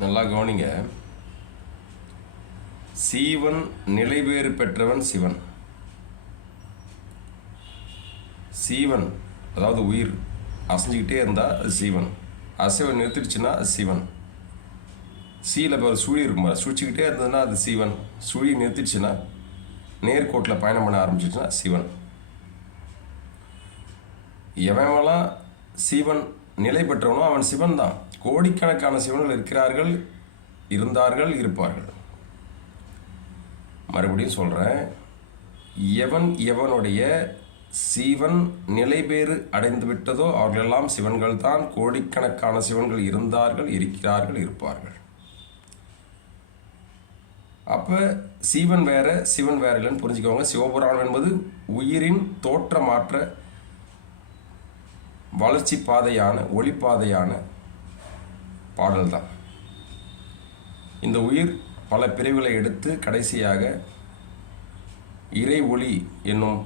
நல்லா கவனிங்க. சீவன் நிலைவேறு பெற்றவன் சிவன். சீவன் அதாவது உயிர் அசைஞ்சிக்கிட்டே இருந்தால் அது சீவன். அசைவை நிறுத்திடுச்சுன்னா அது சிவன். சீல இப்போ சுழி இருக்கும் சுழிச்சுக்கிட்டே இருந்ததுன்னா அது சீவன். சுழி நிறுத்திடுச்சுன்னா நேர்கோட்டில் பயணம் பண்ண ஆரம்பிச்சிச்சுன்னா சிவன். எவன்லாம் சீவன் நிலை பெற்றவனோ அவன் சிவன் தான் கோடிக்கணக்கான சிவன்கள் இருக்கிறார்கள் இருந்தார்கள் இருப்பார்கள். மறுபடியும் சொல்கிறேன் எவன் எவனுடைய சிவன் நிலைபேறு அடைந்து விட்டதோ அவர்களெல்லாம் சிவன்கள் தான் கோடிக்கணக்கான சிவன்கள் இருந்தார்கள் இருக்கிறார்கள் இருப்பார்கள். அப்போ சீவன் வேற சிவன் வேற இல்லைன்னு புரிஞ்சுக்கோங்க. சிவபுராணம் என்பது உயிரின் தோற்ற மாற்ற வளர்ச்சி பாதையான ஒளிப்பாதையான பாடல் தான் இந்த உயிர் பல பிரிவுகளை எடுத்து கடைசியாக இறை ஒளி என்னும்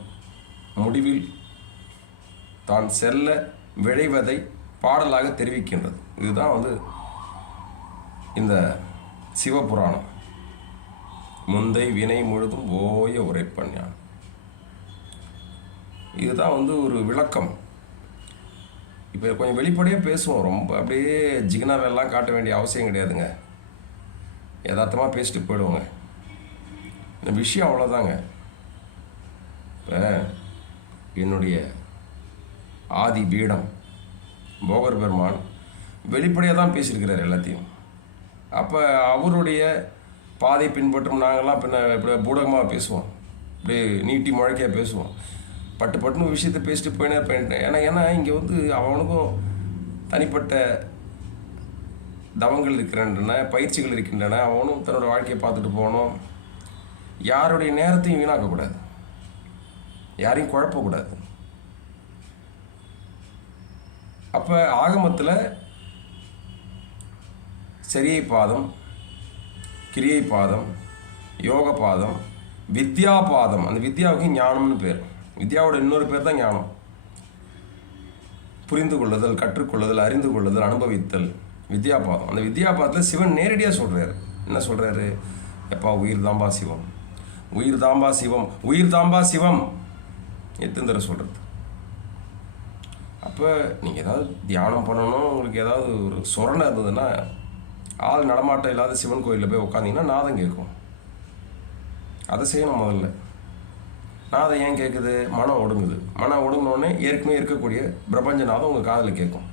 முடிவில் தான் செல்ல விழைவதை பாடலாக தெரிவிக்கின்றது. இதுதான் வந்து இந்த சிவபுராணம். முந்தை வினை முழுதும் ஓய உரைப்பன் இதுதான் வந்து ஒரு விளக்கம். இப்போ கொஞ்சம் வெளிப்படையாக பேசுவோம். ரொம்ப அப்படியே ஜிகினாவெல்லாம் காட்ட வேண்டிய அவசியம் கிடையாதுங்க. யதார்த்தமாக பேசிட்டு போயிடுவோங்க. இந்த விஷயம் அவ்வளோதாங்க இப்போ என்னுடைய ஆதி பீடம் போகர் பெருமான் வெளிப்படையாக தான் பேசியிருக்கிறார் எல்லாத்தையும். அப்போ அவருடைய பாதை பின்பற்றும் நாங்கள்லாம் பின்ன இப்படி பூடகமாக பேசுவோம். இப்படி நீட்டி முழக்கையாக பேசுவோம். பட்டு பட்டுன்னு விஷயத்தை பேசிட்டு போயினே இருப்பேன். ஏன்னா ஏன்னா இங்கே வந்து அவனுக்கும் தனிப்பட்ட தவங்கள் இருக்கின்றன பயிற்சிகள் இருக்கின்றன. அவனும் தன்னோட வாழ்க்கையை பார்த்துட்டு போகணும். யாருடைய நேரத்தையும் வீணாக்கக்கூடாது. யாரையும் குழப்பக்கூடாது. அப்போ ஆகமத்தில் சரியை பாதம் கிரியை பாதம் யோக பாதம் வித்யா பாதம் அந்த வித்யாவுக்கு ஞானம்னு பேர். வித்யாவோட இன்னொரு பேர் தான் ஞானம். புரிந்து கொள்ளுதல் கற்றுக்கொள்ளுதல் அறிந்து கொள்ளுதல் அனுபவித்தல். வித்யாபாதம் அந்த வித்யாபாதத்தில் சிவன் நேரடியாக சொல்கிறாரு என்ன சொல்கிறாரு எப்பா உயிர் தாம்பா சிவம். உயிர் தாம்பா சிவம். உயிர் தாம்பா சிவம். எத்தனை தடவை சொல்கிறது அப்போ நீங்கள் ஏதாவது தியானம் பண்ணணும். உங்களுக்கு ஏதாவது ஒரு சொரணை இருந்ததுன்னா ஆள் நடமாட்டம் இல்லாத சிவன் கோயிலில் போய் உட்காந்திங்கன்னா நாதம் கேட்கும். அதை செய்யணும் முதல்ல. நாதம் ஏன் கேட்குது மனம் ஒடுங்குது. மனம் ஒடுங்கினோடனே ஏற்கனவே இருக்கக்கூடிய பிரபஞ்ச நாதம் உங்கள் காதில் கேட்கும்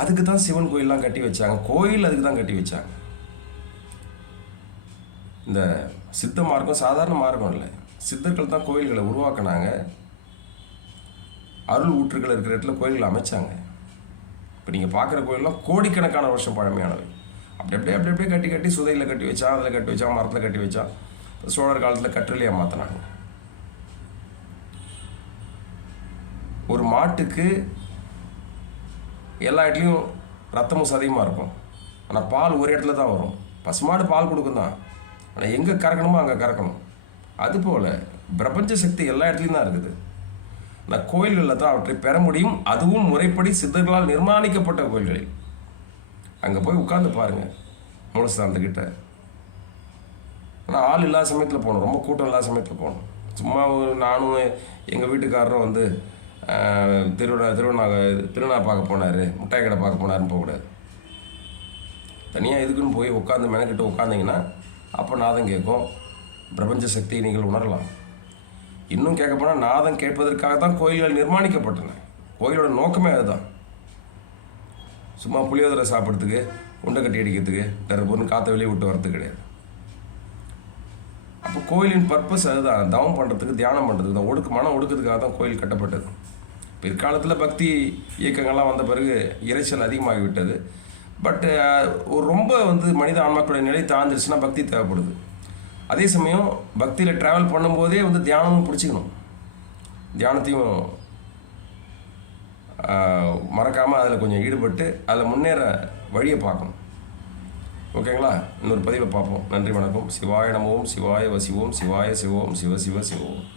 அதுக்கு தான் சிவன் கோயிலெலாம் கட்டி வச்சாங்க. கோயில் அதுக்கு தான் கட்டி வச்சாங்க. இந்த சித்த மார்க்கம் சாதாரண மார்க்கம் இல்லை. சித்தர்கள் தான் கோயில்களை உருவாக்குனாங்க. அருள் ஊற்றுகள் இருக்கிற இடத்துல கோயில்களை அமைச்சாங்க. இப்போ நீங்கள் பார்க்குற கோயிலெலாம் கோடிக்கணக்கான வருஷம் பழமையானவை அப்படி அப்படியே அப்படி அப்படியே கட்டி கட்டி சுதையில் கட்டி வச்சான் அதில் கட்டி வச்சான் மரத்தில் கட்டி வச்சான். சோழர் காலத்தில் கற்றிலையாக மாற்றினாங்க ஒரு மாட்டுக்கு எல்லா இடத்துலையும் ரத்தமும் சதையுமா இருக்கும். ஆனால் பால் ஒரு இடத்துல தான் வரும். பசுமாடு பால் கொடுக்கும் தான். ஆனால் எங்கே கறக்கணுமோ அங்கே கறக்கணும். அதுபோல் பிரபஞ்ச சக்தி எல்லா இடத்துலையும் தான் இருக்குது. ஆனால் கோயில்களில் தான் அவற்றை பெற முடியும். அதுவும் முறைப்படி சித்தர்களால் நிர்மாணிக்கப்பட்ட கோயில்களில். அங்கே போய் உட்காந்து பாருங்கள் மூலஸ்தானத்துக்கிட்ட. ஆனால் ஆள் இல்லாத சமயத்தில் போகணும். ரொம்ப கூட்டம் இல்லாத சமயத்தில் போகணும். சும்மா நானும் எங்கள் வீட்டுக்காரரும் வந்து திருவிழா திருவண்ணா திருவிழா பார்க்க போனார் முட்டாய் கடை பார்க்க போனாருன்னு போகக்கூடாது. தனியாக இதுக்குன்னு போய் உட்காந்து மெனக்கிட்டு உட்காந்திங்கன்னா அப்போ நாதம் கேட்கும். பிரபஞ்ச சக்தியை நீங்கள் உணரலாம். இன்னும் கேட்க போனால் நாதம் கேட்பதற்காக தான் கோயில்கள் நிர்மாணிக்கப்பட்டன. கோயிலோட நோக்கமே அதுதான். சும்மா புளியோதரை சாப்பிட்றதுக்கு உண்டை கட்டி அடிக்கிறதுக்கு வேறு பொண்ணு காற்றை வெளியே விட்டு வர்றது கிடையாது. அப்போ கோயிலின் பர்பஸ் அதுதான். தவம் பண்ணுறதுக்கு தியானம் பண்ணுறதுக்கு தான் ஒடுக்கு மனம் ஒடுக்கிறதுக்காக தான் கோயில் கட்டப்பட்டது. பிற்காலத்தில் பக்தி இயக்கங்கள்லாம் வந்த பிறகு இறைச்சல் அதிகமாகிவிட்டது. பட்டு ஒரு ரொம்ப வந்து மனித ஆன்மாக்களுடைய நிலை தாழ்ந்துருச்சுன்னா பக்தி தேவைப்படுது. அதே சமயம் பக்தியில் ட்ராவல் பண்ணும்போதே வந்து தியானமும் பிடிச்சிக்கணும். தியானத்தையும் மறக்காமல் அதில் கொஞ்சம் ஈடுபட்டு அதில் முன்னேற வழியை பார்க்கணும். ஓகேங்களா? இன்னொரு பதிவில் பார்ப்போம். நன்றி வணக்கம். சிவாய நமோம் சிவாய வசிவோம். சிவாய சிவோம். சிவ சிவ சிவோம்